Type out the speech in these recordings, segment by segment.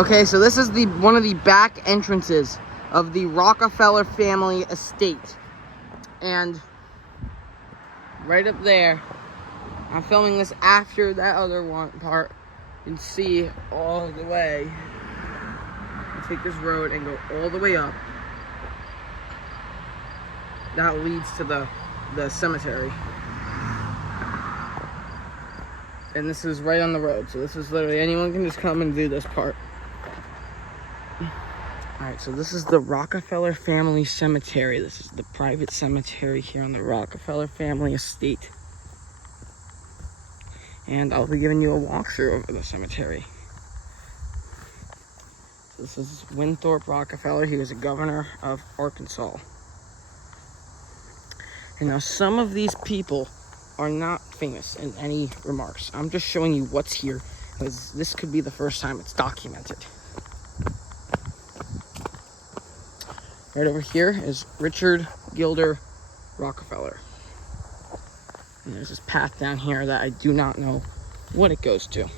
Okay, so this is one of the back entrances of the Rockefeller family estate. And right up there, I'm filming this after that other one part. You can see all the way. You take this road and go all the way up. That leads to the cemetery. And this is right on the road, so this is literally anyone can just come and do this part. Alright, so this is the Rockefeller family cemetery. This is the private cemetery here on the Rockefeller family estate. And I'll be giving you a walkthrough over the cemetery. This is Winthrop Rockefeller. He was a governor of Arkansas. And now some of these people are not famous in any remarks. I'm just showing you what's here, because this could be the first time it's documented. Right over here is Richard Gilder Rockefeller. And there's this path down here that I do not know what it goes to.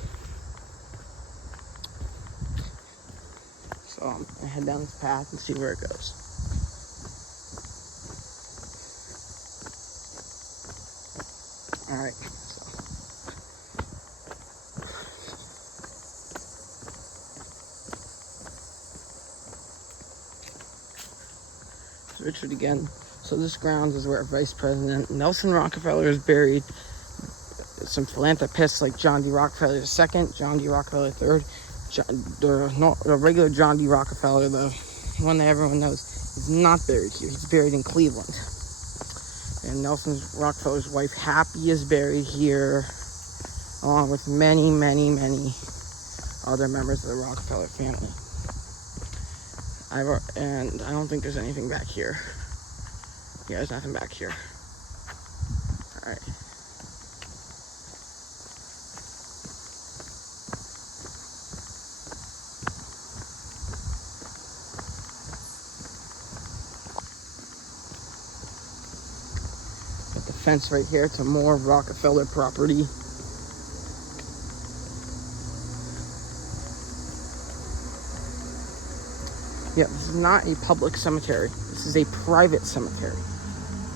So I'm gonna head down this path and see where it goes. Alright, so Richard again. So this grounds is where Vice President Nelson Rockefeller is buried. Some philanthropists like John D. Rockefeller II, John D. Rockefeller III, the regular John D. Rockefeller, the one that everyone knows, is not buried here. He's buried in Cleveland. And Nelson Rockefeller's wife, Happy, is buried here, along with many, many, many other members of the Rockefeller family. And I don't think there's anything back here. Yeah, there's nothing back here. Alright. Got the fence right here to more Rockefeller property. Yeah, this is not a public cemetery. This is a private cemetery.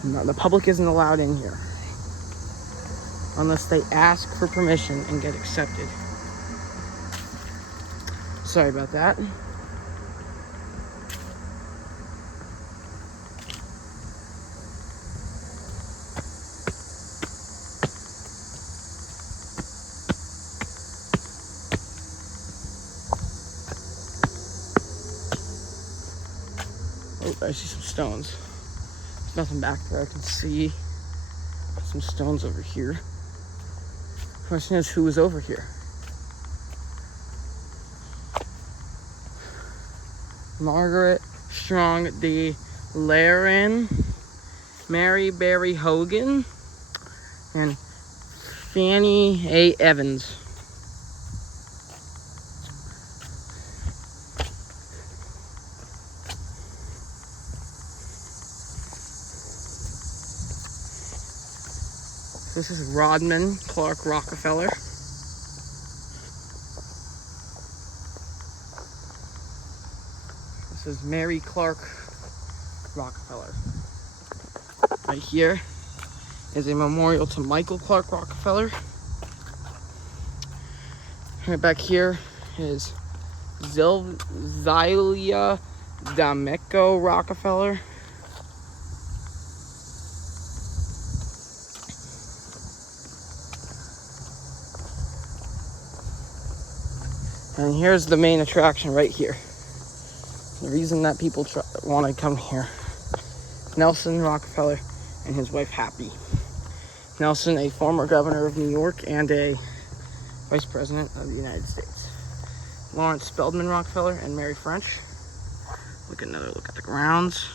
No, the public isn't allowed in here unless they ask for permission and get accepted. Sorry about that. Oh, I see some stones. There's nothing back there. I can see some stones over here. The question is, who was over here? Margaret Strong de Laren, Mary Berry Hogan, and Fannie A. Evans. This is Rodman Clark Rockefeller. This is Mary Clark Rockefeller. Right here is a memorial to Michael Clark Rockefeller. Right back here is Zelia D'Amico Rockefeller. And here's the main attraction right here. The reason that people want to come here. Nelson Rockefeller and his wife, Happy. Nelson, a former governor of New York and a vice president of the United States. Lawrence Spelman Rockefeller and Mary French. Another look at the grounds.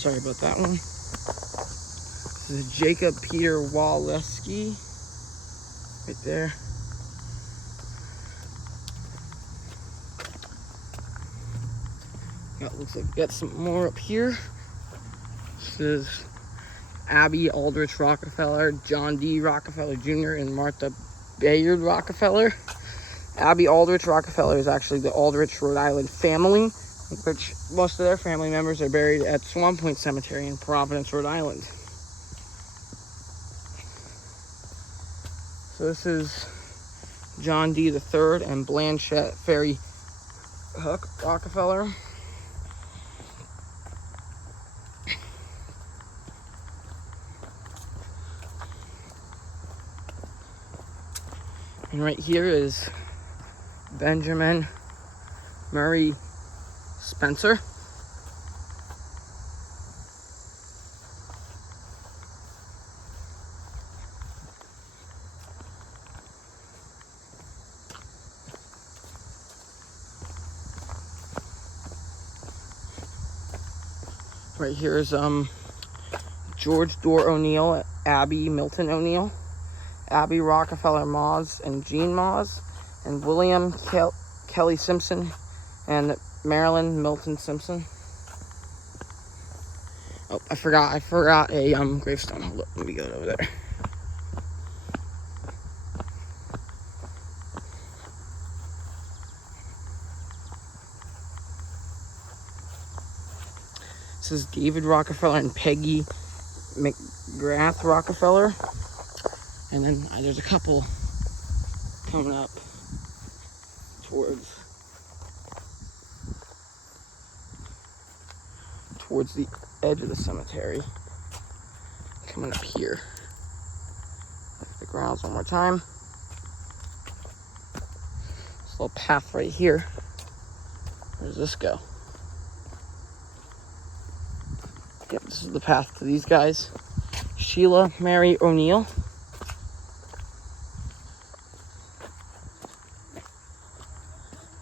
Sorry about that one. This is Jacob Peter Waleski, right there. Looks like we got some more up here. This is Abby Aldrich Rockefeller, John D. Rockefeller Jr., and Martha Bayard Rockefeller. Abby Aldrich Rockefeller is actually the Aldrich, Rhode Island family, which most of their family members are buried at Swan Point Cemetery in Providence, Rhode Island. So this is John D. III and Blanchette Ferry Hook Rockefeller. And right here is Benjamin Murray Spencer. Right here is George Dorr O'Neill, Abby Milton O'Neill, Abby Rockefeller Moss and Jean Moss, and William Kelly Simpson and Marilyn Milton Simpson. Oh, I forgot a gravestone. Hold up, let me go over there. This is David Rockefeller and Peggy McGrath Rockefeller. And then there's a couple coming up towards the edge of the cemetery. Coming up here. The grounds one more time. This little path right here. Where does this go? Yep, this is the path to these guys. Sheila Mary O'Neill.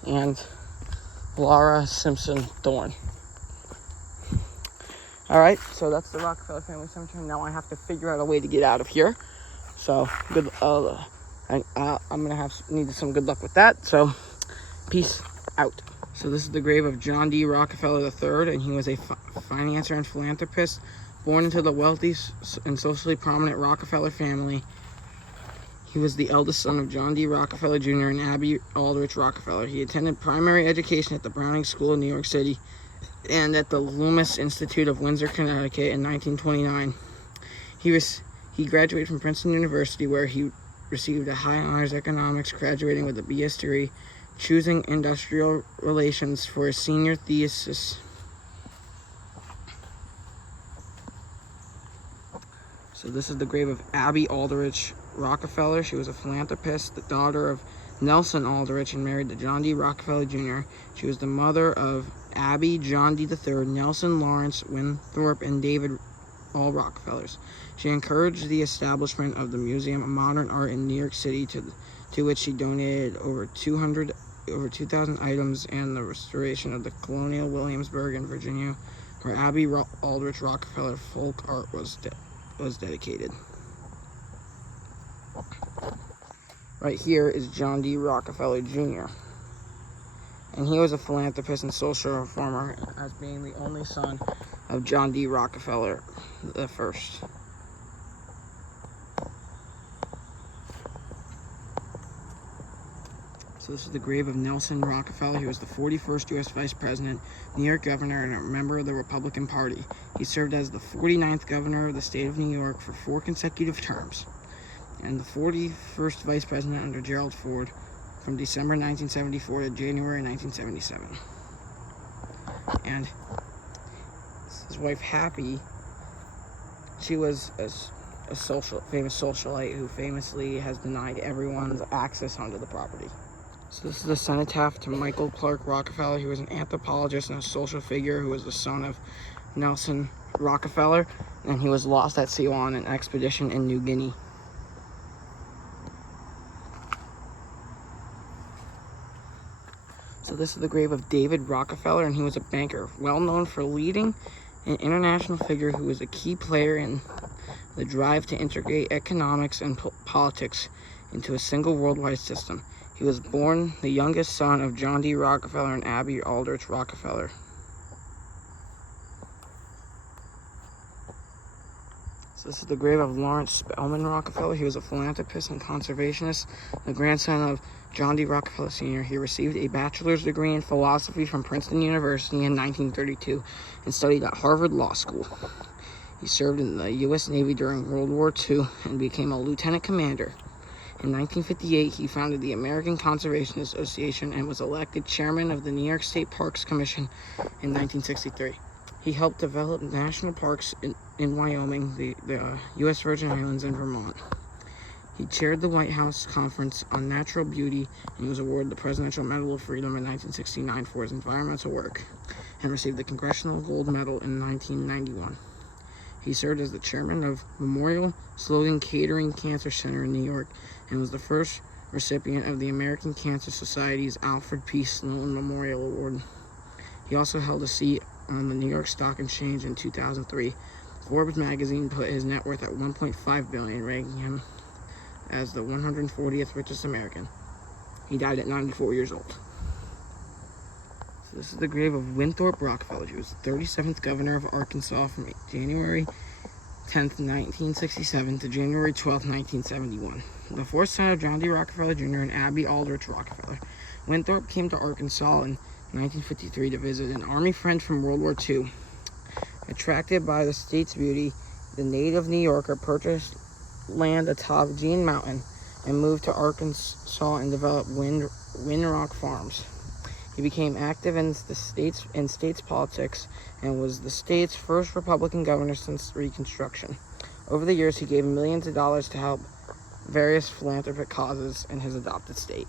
And Laura Simpson Thorne. Alright, so that's the Rockefeller Family Cemetery. Now I have to figure out a way to get out of here. So, good. I'm gonna need some good luck with that. So, peace out. So this is the grave of John D. Rockefeller III, and he was a financier and philanthropist, born into the wealthy and socially prominent Rockefeller family. He was the eldest son of John D. Rockefeller Jr. and Abby Aldrich Rockefeller. He attended primary education at the Browning School in New York City and at the Loomis Institute of Windsor, Connecticut in 1929. He graduated from Princeton University, where he received a high honors economics, graduating with a BS degree, choosing industrial relations for his senior thesis. So this is the grave of Abby Aldrich Rockefeller. She was a philanthropist, the daughter of Nelson Aldrich, and married to John D. Rockefeller Jr. She was the mother of Abby, John D. III, Nelson Lawrence Winthorpe, and David, all Rockefellers. She encouraged the establishment of the Museum of Modern Art in New York City, to which she donated over 2,000 items, and the restoration of the Colonial Williamsburg in Virginia, where Abby Aldrich Rockefeller folk art was dedicated. Right here is John D. Rockefeller Jr. And he was a philanthropist and social reformer, as being the only son of John D. Rockefeller the first. So this is the grave of Nelson Rockefeller. He was the 41st U.S. Vice President, New York Governor, and a member of the Republican Party. He served as the 49th Governor of the state of New York for 4 consecutive terms, and the 41st Vice President under Gerald Ford from December 1974 to January 1977. And his wife, Happy, she was a famous socialite who famously has denied everyone's access onto the property. So this is the cenotaph to Michael Clark Rockefeller. He was an anthropologist and a social figure who was the son of Nelson Rockefeller, and he was lost at sea on an expedition in New Guinea. So this is the grave of David Rockefeller, and he was a banker, well known for leading an international figure who was a key player in the drive to integrate economics and politics into a single worldwide system. He was born the youngest son of John D. Rockefeller and Abby Aldrich Rockefeller. So this is the grave of Lawrence Spelman Rockefeller. He was a philanthropist and conservationist, the grandson of John D. Rockefeller Sr. He received a bachelor's degree in philosophy from Princeton University in 1932 and studied at Harvard Law School. He served in the U.S. Navy during World War II and became a lieutenant commander. In 1958, he founded the American Conservation Association and was elected chairman of the New York State Parks Commission in 1963. He helped develop national parks in Wyoming, the U.S. Virgin Islands, and Vermont. He chaired the White House Conference on Natural Beauty and was awarded the Presidential Medal of Freedom in 1969 for his environmental work and received the Congressional Gold Medal in 1991. He served as the chairman of Memorial Sloan Kettering Cancer Center in New York and was the first recipient of the American Cancer Society's Alfred P. Sloan Memorial Award. He also held a seat on the New York Stock Exchange in 2003. Forbes magazine put his net worth at $1.5 billion, ranking him as the 140th richest American. He died at 94 years old. So this is the grave of Winthrop Rockefeller. He was the 37th governor of Arkansas from January 10th, 1967 to January 12th, 1971. The fourth son of John D. Rockefeller Jr. and Abby Aldrich Rockefeller. Winthrop came to Arkansas in 1953 to visit an army friend from World War II. Attracted by the state's beauty, the native New Yorker purchased land atop Jean Mountain and moved to Arkansas and developed Windrock Farms. He became active in state's politics and was the state's first Republican governor since Reconstruction. Over the years, he gave millions of dollars to help various philanthropic causes in his adopted state.